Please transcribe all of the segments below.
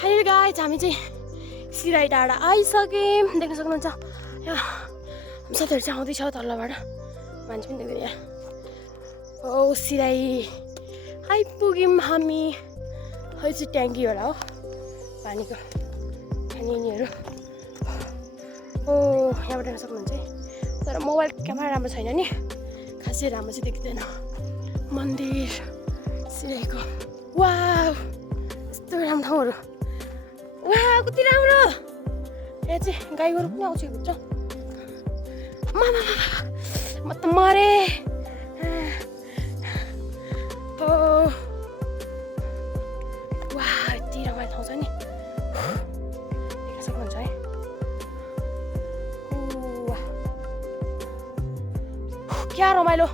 Hi guys, हामी चाहिँ सिराई डाँडा आइसक्यौँ। देख्न सक्नुहुन्छ यहाँ साथीहरू चाहिँ आउँदैछ तल्लोबाट, मान्छे पनि देख्दैन यहाँ। ओ सिराई आइपुग्यौँ हामी। है चाहिँ ट्याङ्की होला हो पानीको, अनि यिनीहरू ओ यहाँबाट हेर्न सक्नुहुन्छ है। तर मोबाइल क्यामेरा राम्रो छैन नि, खासै राम्रो चाहिँ देख्दैन। मन्दिर सिराईको वाउ, यस्तो राम्रो ठाउँहरू, वाह कति राम्रो। यहाँ चाहिँ गाई गोरु पनि आउँछ भित्र। म त मरे। हो वाह यति रमाइलो ठाउँ छ नि, देख्न सक्नुहुन्छ है। क्या रमाइलो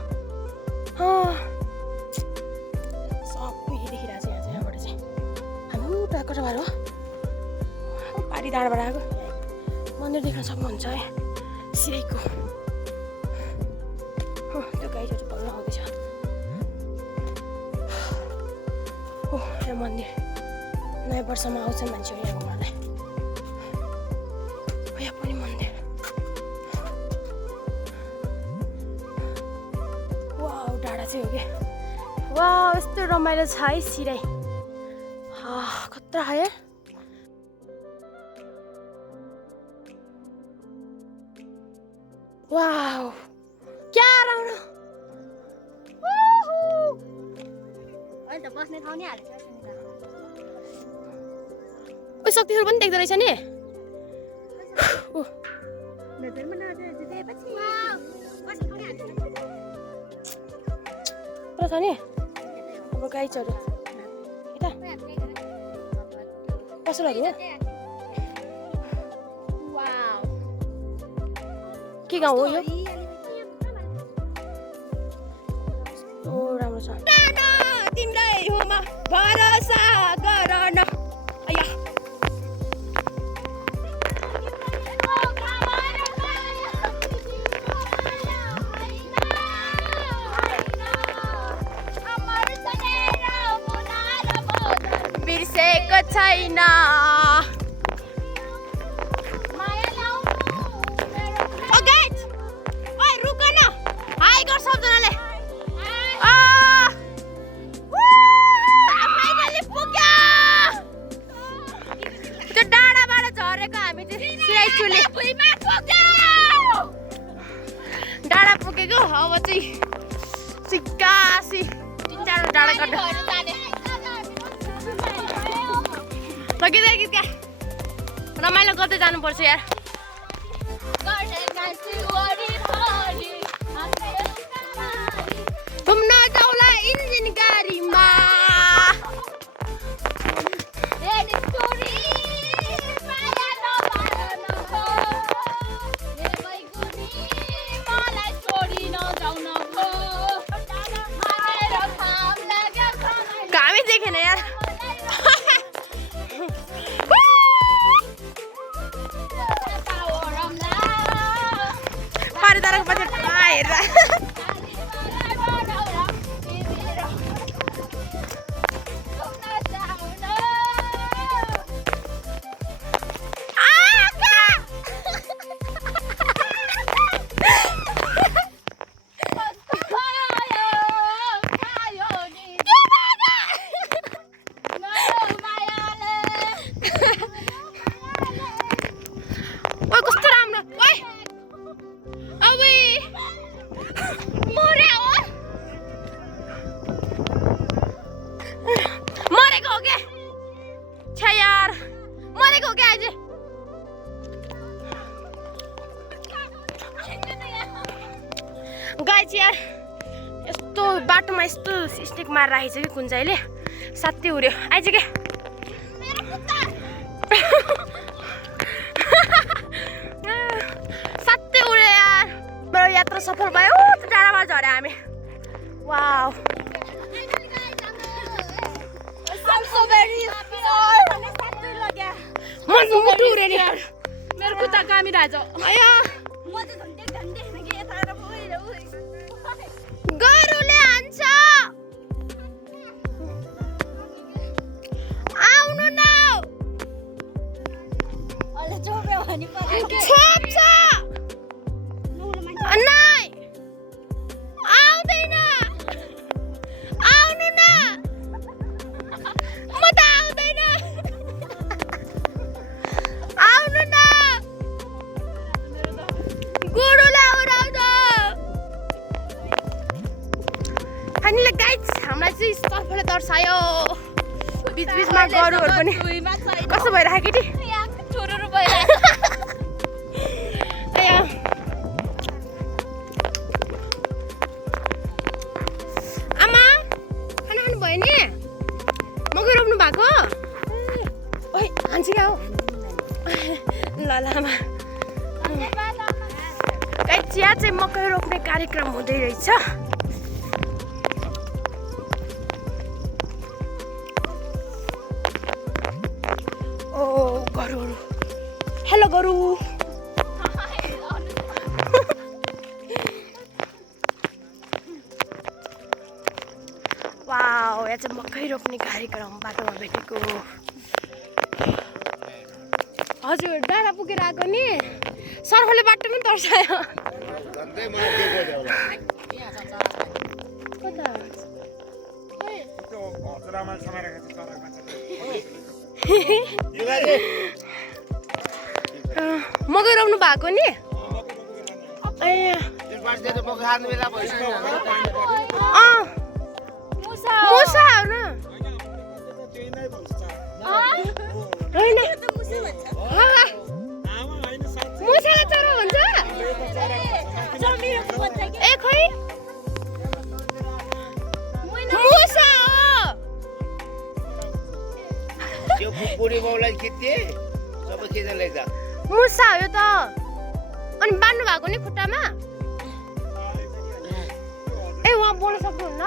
सबै देखिरहेको छ यहाँ चाहिँ। यहाँबाट चाहिँ हामी उता कताबाट हो, पारी डाँडाबाट आएको मन्दिर देख्न सक्नुहुन्छ है सिराईको। त्यो गाई चाहिँ बल्ल आउँदैछ। हो यहाँ मन्दिर नयाँ वर्षमा आउँछन् मान्छेहरू यहाँ घुम्नलाई। यहाँ पनि मन्दिर, वाउ डाँडा चाहिँ हो कि। वाउ यस्तो रमाइलो छ है सिराई, खतरा है। वाउ क्या राम्रो। अहिले त बस्ने ठाउँ नै हालेको छ नि त। ओ शक्तिहरू पनि देख्दो रहेछ नि। नजरमा नजर जुटेपछि बस्ने ठाउँ नै हालेको छ। पुरा छ नि अब गाई चरो यता पसलहरू हो। वाउ के गाउँ हो यो? ओ राम्रो छ। तिमीलाई हुमा भरोसा गर न। अया बिर्सेको छैन। डाँडा पुगेको अब चाहिँ सिक्कासी 3-4 डाँडा गर्दा सकिँदैन क्या, रमाइलो गर्दै जानुपर्छ यार। घुम्न जाउँला इन्जिन गाडीमा। घामै देखेन यार। पारिदारको पछि हेर्दा गाई चाहिँ यार यस्तो बाटोमा यस्तो स्टिक मारेर राखेको छ कि कुञ्चाइले, साथै उड्यो आइज के। साथै उड्यो यार। मेरो यात्रा सफल भयो। त्यो डाँडामा झऱ्यो हामी। वाउ मुटु उड्यो नि यार, मेरो खुट्टा कामिरहेछ। गरुले हान्छ। आउनु न पनि कस्तो भइरहेको केटी छोरोहरू भइरहेको आमा खाना खानु भयो नि मकै रोप्नु भएको ओइ हान्छ क्या हो ल ल आमा चिया चाहिँ मकै रोप्ने कार्यक्रम हुँदै रहेछ ओ गरुहरू हेलो गरु वाउ यहाँ चाहिँ मकै रोप्ने कार्यक्रम बाटोमा भेटेको हजुर डाँडा पुगेर आएको नि सर्फले बाटो पनि तर्सायो मकै रोप्नु भएको नि मुसा होइन मुसाको चरो भन्छ ए खोइ मुसा त्यो बुढी बाउलाई खिच्थे सबै खिचेर ल्याइदा मुसा हो यो त अनि बान्नु भएको नि खुट्टामा ए उहाँ बोल्न सक्नुहुन्न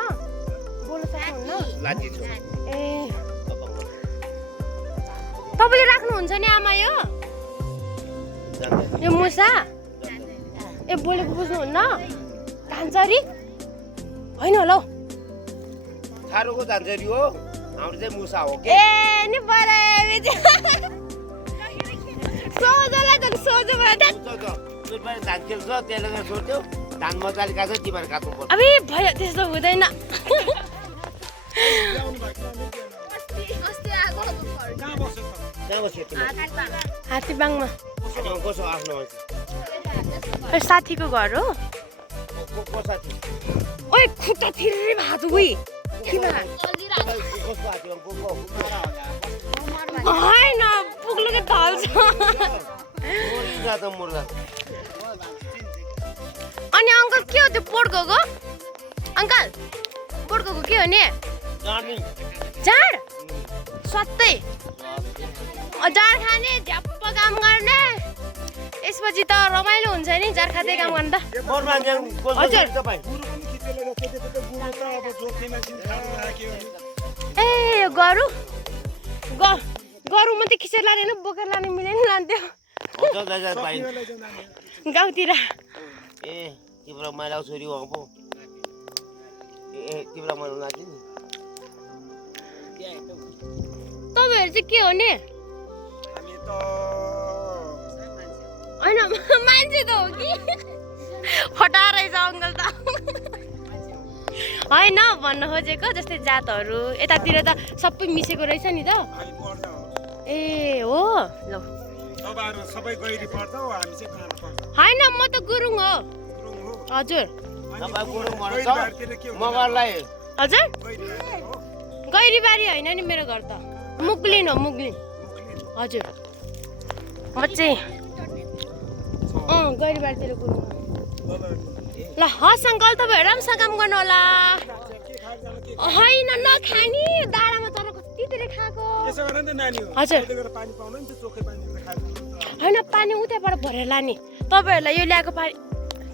लाजी छु ए तपाईँले राख्नुहुन्छ नि आमा यो मुसा ए बोलेको बुझ्नुहुन्न धानचरी होइन होला हौ थारूको धानचरी हो हाम्रो चाहिँ मुसा हो के ए नि बराबे सोझोलाई त सोझोबाट तुरबारी धान खेल्छ त्यसले छोड्थ्यो धान मजाले काट्छ तिमीहरू काट्नु पर्छ अबे भयो त्यस्तो हुँदैन हात्तीबाङमा कसो आफ्नो साथीको घर हो को साथी ओइ खुट्टा थिर्री भात उही होइन पुग्लोले ढल्छ अनि अङ्कल के हो त्यो पोड्को अङ्कल पोड्को के हो नि झाड सत्तै झाड खाने झ्याप्प काम गर्ने यसपछि त रमाइलो हुन्छ नि झाड खाँदै काम गर्नु त हजुर ए गरु गरु मात्रै खिचेर लाने होइन बोकेर लाने मिलेन लान्थ्यो गाउँतिर ए तिम्रो माइला छोरी हो पो ए तिम्रो मन लाग्यो नि तपाईँहरू चाहिँ के हो नि होइन मान्छे त हो कि फटा रहेछ अङ्कल त होइन भन्न खोजेको जस्तै जातहरू यतातिर त सबै मिसेको रहेछ नि त ए हो ल होइन म त गुरुङ हो हजुर हजुर गैरीबारी होइन नि मेरो घर त मुग्लिन हो मुग्लिन हजुर म चाहिँ गैरीबारीतिर गुरुङ ल हस् अङ्कल तपाईँहरू राम्रोसँग काम गर्नु होला होइन नखानी दाडामा तर कति धेरै खाएको हजुर होइन पानी उतैबाट भरेर लाने तपाईँहरूलाई यो ल्याएको पानी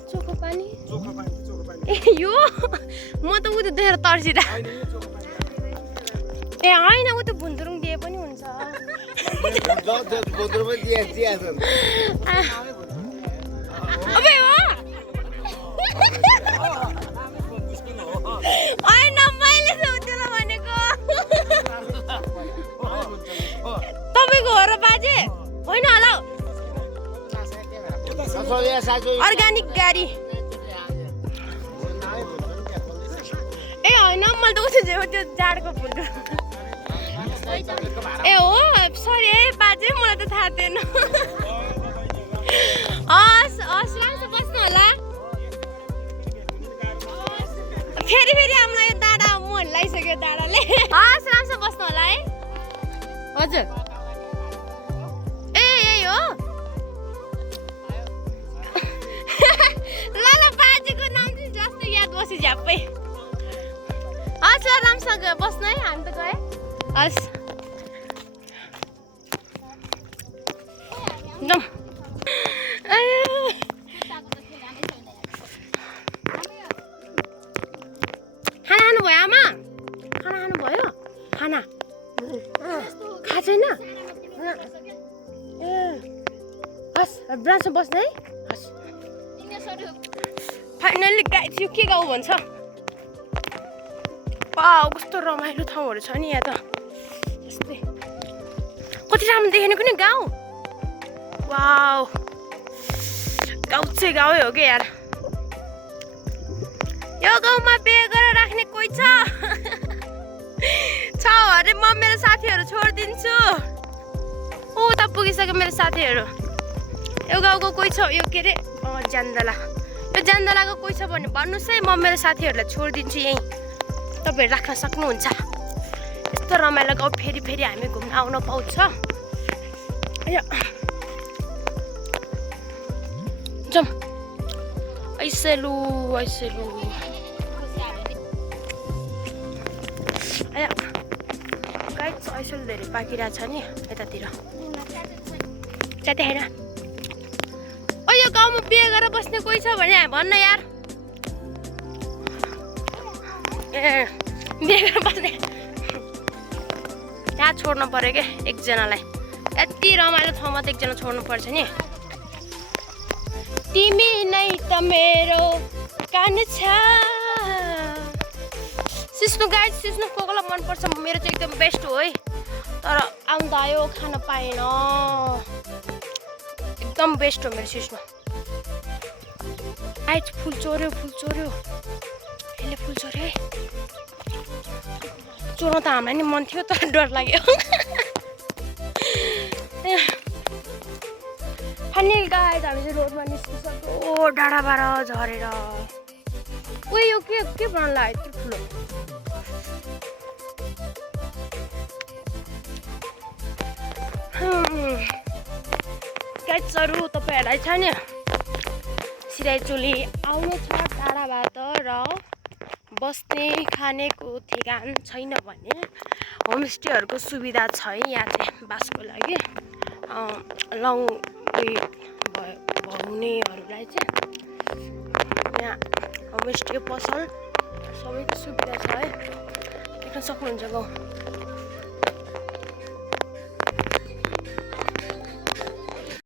चोखो पानी ए यो म त उता देखेर तर्सिँदा ए होइन उ त भुन्दुरुङ दिए पनि हुन्छ अबे हो होइन मैले त्यसलाई भनेको तपाईँको हो र बाजे होइन होला अर्ग्यानिक गाडी ए होइन मैले त उठेको त्यो जाडको फुल ए हो सरी है बाजे मलाई त थाहा थिएन हस् हस् राम्रो बस्नु होला फेरि हामीलाई यो दाडा मुहान लगाइसक्यो दाडाले हस् राम्रो बस्नु होला है हजुर ए यही हो ल बाजेको नाम चाहिँ जस्तो याद बस्यो झ्याप्पै हस् ल राम्रोसँग बस्नु है हामी त गए हस् जाउँ खाना खानुभयो आमा खाना खानुभयो खाना खा छैन ए हस् ब्रान्चमा बस्ने है हस् फाइनल्ली गाई थियो के गाउँ भन्छ वाउ कस्तो रमाइलो ठाउँहरू छ नि यहाँ त यस्तै कति राम्रो देखेन कुनै गाउँ वाउ गाउँ चाहिँ गाउँ हो कि यार यो गाउँमा बिहे गरेर राख्ने कोही छ अरे म मेरो साथीहरू छोडिदिन्छु उता पुगिसक्यो मेरो साथीहरू यो गाउँको कोही छ यो के अरे ज्यान्दला यो ज्यान्दलाको कोही छ भने भन्नुहोस् है म मेरो साथीहरूलाई छोडिदिन्छु यहीँ तपाईँहरू राख्न सक्नुहुन्छ यस्तो रमाइलो गाउँ फेरि फेरि हामी घुम्न आउन पाउँछ जाउँ ऐसेलु ऐसेलु गाइड ऐसेलु धेरै पाकिरहेको छ नि यतातिर त्यहाँ हेर ओ यो गाउँमा बिहे गरेर बस्ने कोही छ भने भन्न यार ए बिहे गरेर बस्ने त्यहाँ छोड्नु पर्यो क्या एकजनालाई यति रमाइलो ठाउँमा त एकजना छोड्नु पर्छ नि तिमी नै त मेरो कान छ सिस्नु गाइड सिस्नु कोकोलाई मनपर्छ मेरो चाहिँ एकदम बेस्ट हो है तर आउँदा आयो खान पाएन एकदम बेस्ट हो मेरो सिस्नु गाइड फुल चोर्यो यसले फुल चोर्यो है चोर्नु त हामीलाई नि मन थियो तर डर लाग्यो फाइनल गाइज हामी चाहिँ रोडमा निस्किसक्यो डाँडाबाट झरेर उयो यो के बनाउनु लाग्यो यत्रो ठुलो गाइजहरू तपाईँहरूलाई छ नि सिराइचोली आउनु छ टाढाबाट र बस्ने खानेको ठेगान छैन भने होमस्टेहरूको सुविधा छ है यहाँ चाहिँ बासको लागि लङ हुनेहरूलाई चाहिँ यहाँ होमस्टे पसल सबैको सुविधा छ है देख्न सक्नुहुन्छ गाउँ